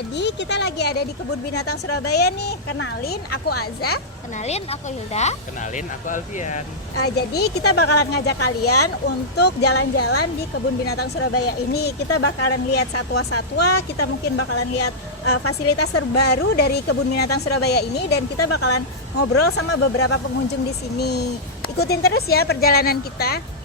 Jadi kita lagi ada di Kebun Binatang Surabaya nih. Kenalin, aku Aza. Kenalin, aku Hilda. Kenalin, aku Alfian. Jadi kita bakalan ngajak kalian untuk jalan-jalan di Kebun Binatang Surabaya ini. Kita bakalan lihat satwa-satwa, kita mungkin bakalan lihat fasilitas terbaru dari Kebun Binatang Surabaya ini, dan kita bakalan ngobrol sama beberapa pengunjung di sini. Ikutin terus ya perjalanan kita.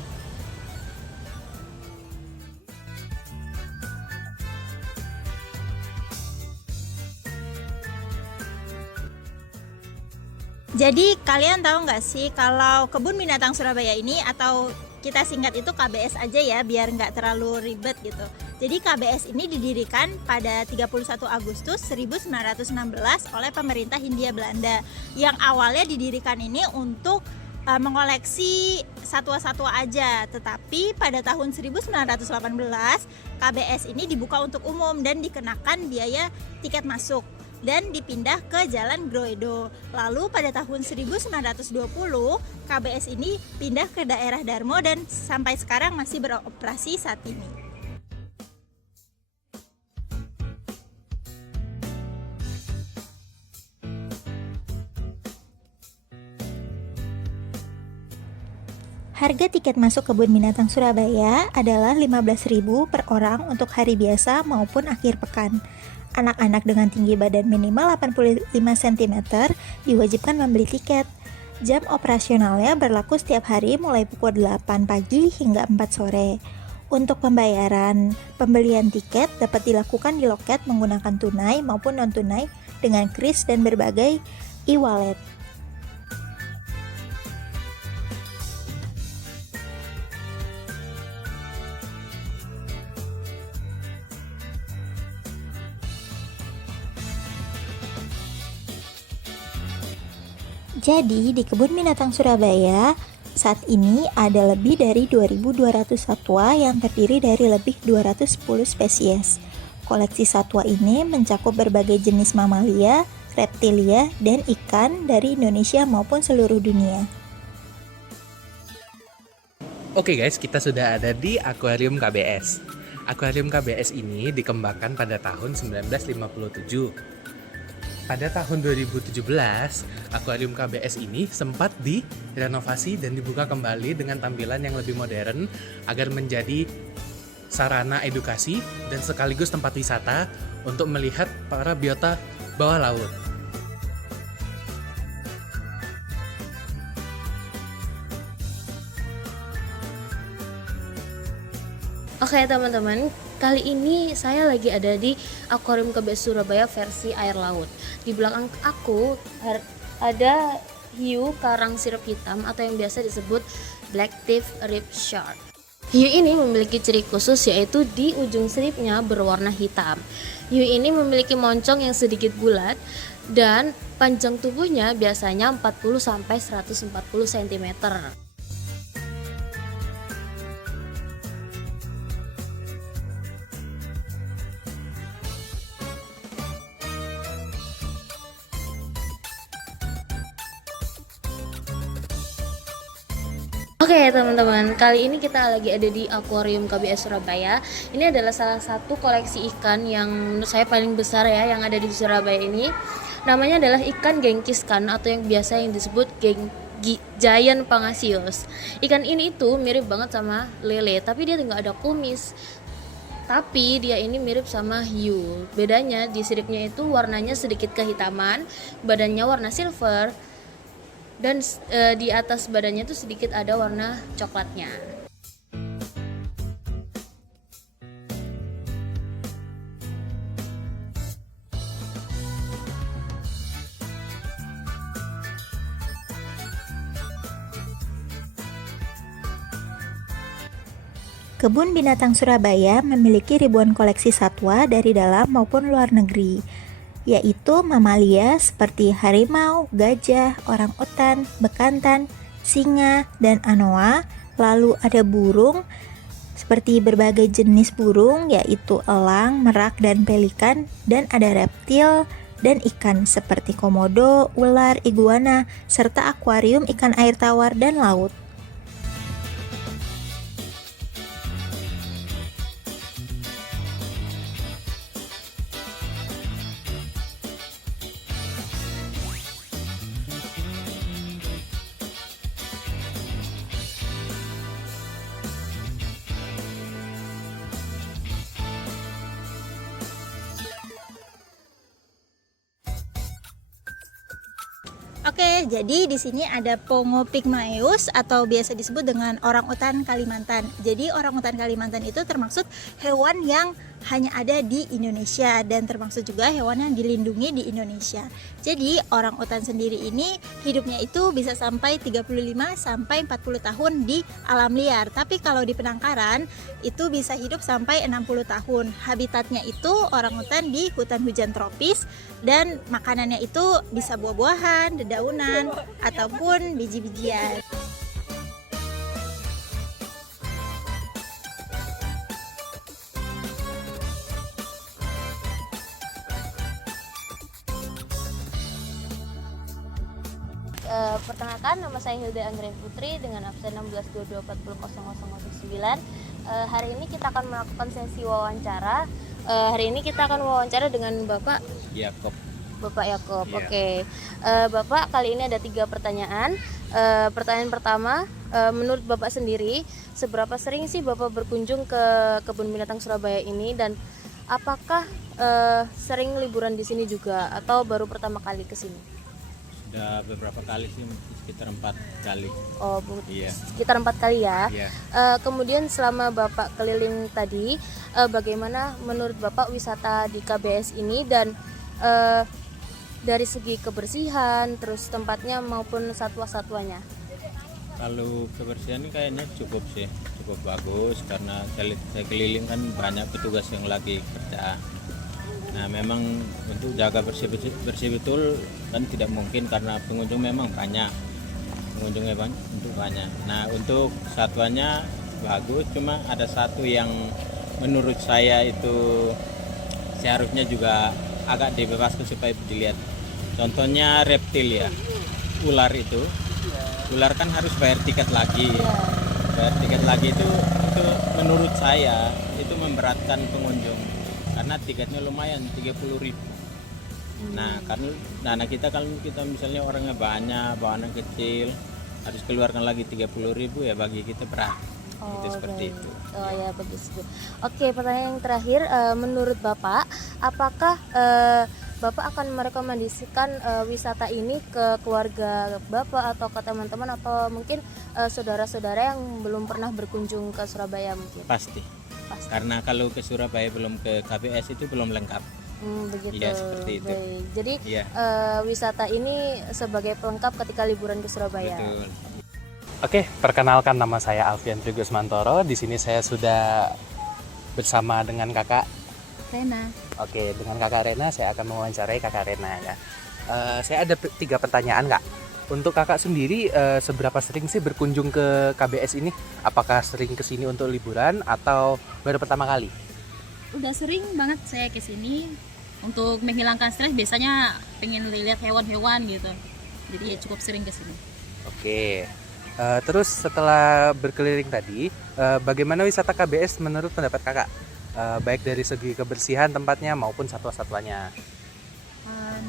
Jadi kalian tahu nggak sih kalau Kebun Binatang Surabaya ini, atau kita singkat itu KBS aja ya biar nggak terlalu ribet gitu. Jadi KBS ini didirikan pada 31 Agustus 1916 oleh pemerintah Hindia Belanda, yang awalnya didirikan ini untuk mengoleksi satwa-satwa aja. Tetapi pada tahun 1918 KBS ini dibuka untuk umum dan dikenakan biaya tiket masuk dan dipindah ke Jalan Groedo. Lalu pada tahun 1920 KBS ini pindah ke daerah Darmo dan sampai sekarang masih beroperasi saat ini. Harga tiket masuk Kebun Binatang Surabaya adalah 15.000 per orang untuk hari biasa maupun akhir pekan. Anak-anak dengan tinggi badan minimal 85 cm diwajibkan membeli tiket. Jam operasionalnya berlaku setiap hari mulai pukul 8 pagi hingga 4 sore. Untuk pembelian tiket dapat dilakukan di loket menggunakan tunai maupun non-tunai dengan kris dan berbagai e-wallet. Jadi di Kebun Binatang Surabaya saat ini ada lebih dari 2.200 satwa yang terdiri dari lebih 210 spesies. Koleksi satwa ini mencakup berbagai jenis mamalia, reptilia, dan ikan dari Indonesia maupun seluruh dunia. Oke guys, kita sudah ada di Akuarium KBS. Akuarium KBS ini dikembangkan pada tahun 1957. Pada tahun 2017, Akuarium KBS ini sempat direnovasi dan dibuka kembali dengan tampilan yang lebih modern agar menjadi sarana edukasi dan sekaligus tempat wisata untuk melihat para biota bawah laut. Oke teman-teman, kali ini saya lagi ada di Akuarium KBS Surabaya versi air laut. Di belakang aku ada hiu karang sirip hitam atau yang biasa disebut black-tip reef shark. Hiu ini memiliki ciri khusus, yaitu di ujung siripnya berwarna hitam. Hiu ini memiliki moncong yang sedikit bulat dan panjang tubuhnya biasanya 40-140 cm. Oke teman-teman, kali ini kita lagi ada di Akuarium KBS Surabaya. Ini adalah salah satu koleksi ikan yang menurut saya paling besar ya yang ada di Surabaya ini. Namanya adalah ikan genghis-khan atau yang biasa yang disebut giant pangasius. Ikan ini itu mirip banget sama lele, tapi dia nggak ada kumis. Tapi dia ini mirip sama hiu. Bedanya di siripnya itu warnanya sedikit kehitaman, badannya warna silver, dan di atas badannya tuh sedikit ada warna coklatnya. Kebun Binatang Surabaya memiliki ribuan koleksi satwa dari dalam maupun luar negeri, yaitu mamalia seperti harimau, gajah, orangutan, bekantan, singa, dan anoa. Lalu ada burung seperti berbagai jenis burung, yaitu elang, merak, dan pelikan. Dan ada reptil dan ikan seperti komodo, ular, iguana, serta akuarium ikan air tawar dan laut. Oke, jadi di sini ada Pongo pygmaeus atau biasa disebut dengan orangutan Kalimantan. Jadi orangutan Kalimantan itu termasuk hewan yang hanya ada di Indonesia dan termasuk juga hewan yang dilindungi di Indonesia. Jadi orangutan sendiri ini hidupnya itu bisa sampai 35 sampai 40 tahun di alam liar. Tapi kalau di penangkaran itu bisa hidup sampai 60 tahun. Habitatnya itu orangutan di hutan hujan tropis dan makanannya itu bisa buah-buahan, dedaunan ataupun biji-bijian. Perkenalkan, nama saya Hilda Anggreni Putri dengan absen 1622400009. Hari ini kita akan melakukan sesi wawancara. Hari ini kita akan wawancara dengan Bapak Yakob. Bapak Yakob. Iya. Oke. Bapak, kali ini ada 3 pertanyaan. Pertanyaan pertama, menurut Bapak sendiri, seberapa sering sih Bapak berkunjung ke Kebun Binatang Surabaya ini, dan apakah sering liburan di sini juga atau baru pertama kali ke sini? Sudah beberapa kali sih, sekitar 4 kali. Oh, Iya. sekitar 4 kali ya. Iya. Kemudian selama Bapak keliling tadi, bagaimana menurut Bapak wisata di KBS ini, dan dari segi kebersihan, terus tempatnya maupun satwa-satwanya? Kalau kebersihan ini kayaknya cukup sih, cukup bagus karena saya keliling kan banyak petugas yang lagi kerja. Nah, memang untuk jaga bersih betul kan tidak mungkin karena pengunjung memang banyak. Pengunjungnya banyak. Nah, untuk satwanya bagus, cuma ada satu yang menurut saya itu seharusnya juga agak dibebaskan supaya dilihat. Contohnya reptil ya, ular itu. Ular kan harus bayar tiket lagi. Bayar tiket lagi itu menurut saya itu memberatkan pengunjung karena tiketnya lumayan 30.000. Nah, karena kita kalau kita misalnya orangnya banyak, bawa anak kecil, harus keluarkan lagi 30.000 ya, bagi kita berat. Itu seperti itu. Oh ya, bagus Bu. Oke, pertanyaan yang terakhir, menurut Bapak, apakah Bapak akan merekomendasikan wisata ini ke keluarga Bapak atau ke teman-teman atau mungkin saudara-saudara yang belum pernah berkunjung ke Surabaya mungkin? Pasti. Karena kalau ke Surabaya belum ke KBS itu belum lengkap. Begitu. Iya, seperti itu. Baik. Jadi Iya. wisata ini sebagai pelengkap ketika liburan ke Surabaya. Betul. Oke, perkenalkan, nama saya Alfian Trigusmantoro. Di sini saya sudah bersama dengan Kakak Rena. Oke, dengan Kakak Rena saya akan mewawancarai Kakak Rena ya. Saya ada 3 pertanyaan, Kak. Untuk Kakak sendiri, seberapa sering sih berkunjung ke KBS ini? Apakah sering ke sini untuk liburan atau baru pertama kali? Udah sering banget saya ke sini untuk menghilangkan stres, biasanya pengen lihat hewan-hewan gitu. Jadi ya cukup sering ke sini. Oke. Terus setelah berkeliling tadi, bagaimana wisata KBS menurut pendapat Kakak? Baik dari segi kebersihan tempatnya maupun satwa-satwanya.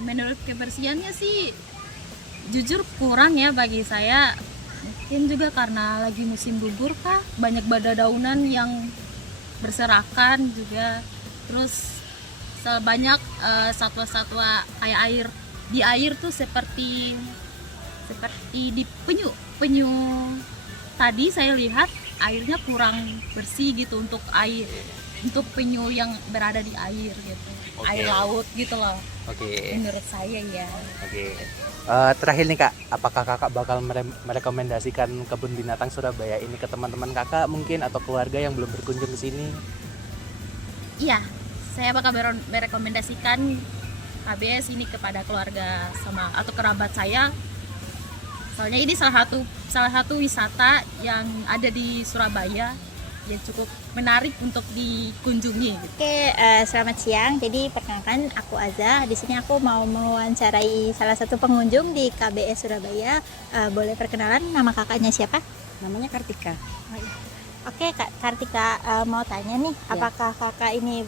Menurut kebersihannya sih jujur kurang ya bagi saya. Mungkin juga karena lagi musim gugur kah, banyak badadaunan yang berserakan juga. Terus banyak satwa-satwa kayak air di air tuh seperti di penyu tadi saya lihat airnya kurang bersih gitu untuk penyu yang berada di air gitu. Oke. Air laut gitu loh. Oke. Menurut saya ya. Oke. Terakhir nih Kak, apakah Kakak bakal merekomendasikan Kebun Binatang Surabaya ini ke teman-teman Kakak mungkin atau keluarga yang belum berkunjung ke sini? Iya, saya bakal merekomendasikan KBS ini kepada keluarga sama atau kerabat saya. Soalnya ini salah satu wisata yang ada di Surabaya yang cukup menarik untuk dikunjungi gitu. Oke, selamat siang. Jadi perkenalkan, aku Aza. Di sini aku mau mewawancarai salah satu pengunjung di KBS Surabaya. Boleh perkenalan, nama kakaknya siapa? Namanya Kartika. Oke, Kak Kartika, mau tanya nih, apakah kakak ini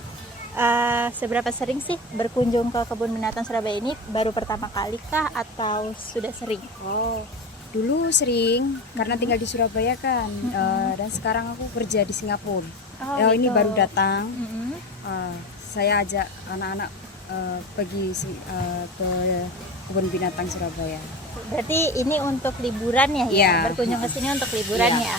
seberapa sering sih berkunjung ke Kebun Binatang Surabaya ini? Baru pertama kali kah atau sudah sering? Oh, dulu sering karena tinggal di Surabaya kan, dan sekarang aku kerja di Singapura. Oh, Ini gitu. baru datang. Mm-mm. Saya ajak anak-anak ke kebun binatang Surabaya. Berarti ini untuk liburan ya, Iya. berkunjung ke sini untuk liburan Iya. ya.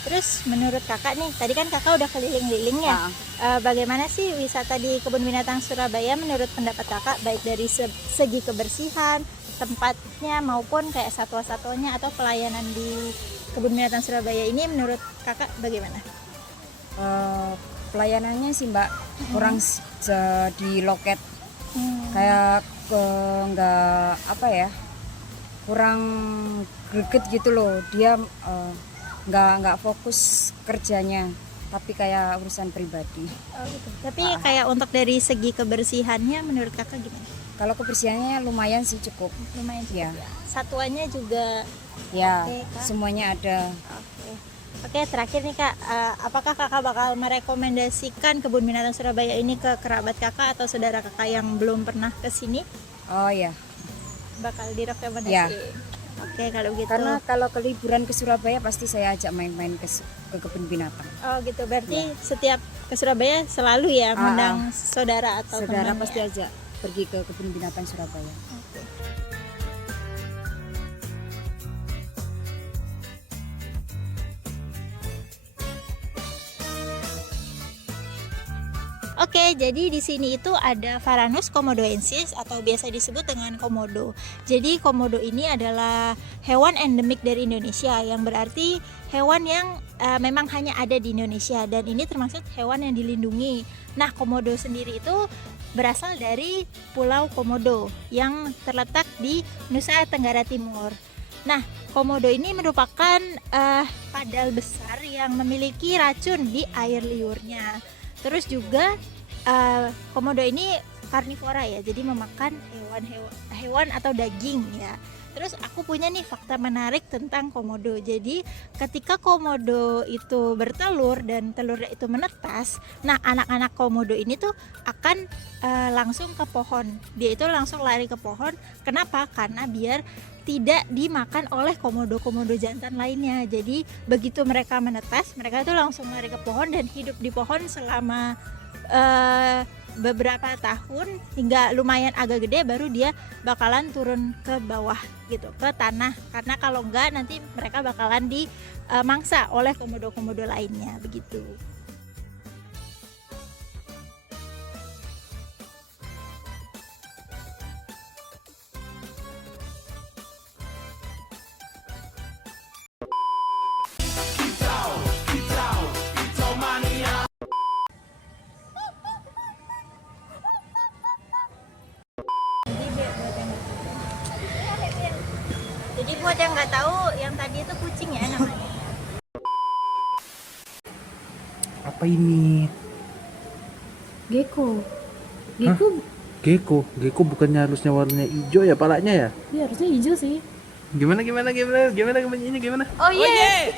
Terus menurut kakak nih, tadi kan kakak udah keliling-liling ya. Bagaimana sih wisata di kebun binatang Surabaya menurut pendapat kakak, baik dari segi kebersihan, tempatnya maupun kayak satwa-satwanya atau pelayanan di kebun binatang Surabaya ini menurut kakak bagaimana? Pelayanannya sih Mbak kurang di loket, kayak nggak apa ya, kurang greget gitu loh. Dia nggak fokus kerjanya, tapi kayak urusan pribadi. Oh, gitu. Tapi kayak untuk dari segi kebersihannya menurut kakak gimana? Kalau kebersihannya lumayan sih, cukup. Lumayan cukup Ya. ya. Satwanya juga Ya, Oke, Kak. semuanya ada. Oke, terakhir nih Kak, apakah kakak bakal merekomendasikan kebun binatang Surabaya ini ke kerabat kakak atau saudara kakak yang belum pernah ke sini? Oh ya, Bakal direkomendasi. Ya. Oke, kalau gitu. karena kalau ke liburan ke Surabaya pasti saya ajak main-main ke kebun binatang. Oh gitu, berarti setiap ke Surabaya selalu ya mengundang saudara atau Saudara teman pasti ya? ajak pergi ke kebun binatang Surabaya. Oke. Oke, jadi di sini itu ada Varanus komodoensis atau biasa disebut dengan komodo. Jadi komodo ini adalah hewan endemik dari Indonesia, yang berarti hewan yang memang hanya ada di Indonesia, dan ini termasuk hewan yang dilindungi. Nah, komodo sendiri itu berasal dari Pulau Komodo yang terletak di Nusa Tenggara Timur. Nah, komodo ini merupakan kadal besar yang memiliki racun di air liurnya. Terus juga komodo ini karnivora ya, jadi memakan hewan atau daging ya. Terus aku punya nih fakta menarik tentang komodo. Jadi ketika komodo itu bertelur dan telurnya itu menetas, nah anak-anak komodo ini tuh akan langsung ke pohon. Dia itu langsung lari ke pohon. Kenapa? Karena biar tidak dimakan oleh komodo-komodo jantan lainnya. Jadi begitu mereka menetas, mereka tuh langsung lari ke pohon dan hidup di pohon selama beberapa tahun hingga lumayan agak gede, baru dia bakalan turun ke bawah gitu, ke tanah. Karena kalau enggak nanti mereka bakalan dimangsa oleh komodo-komodo lainnya begitu. Jadi buat yang nggak tahu, yang tadi itu kucing ya namanya. Apa ini? Gecko. Gecko bukannya harusnya warnanya hijau ya palanya ya? Iya, harusnya hijau sih. Gimana ini gimana? Oh iya.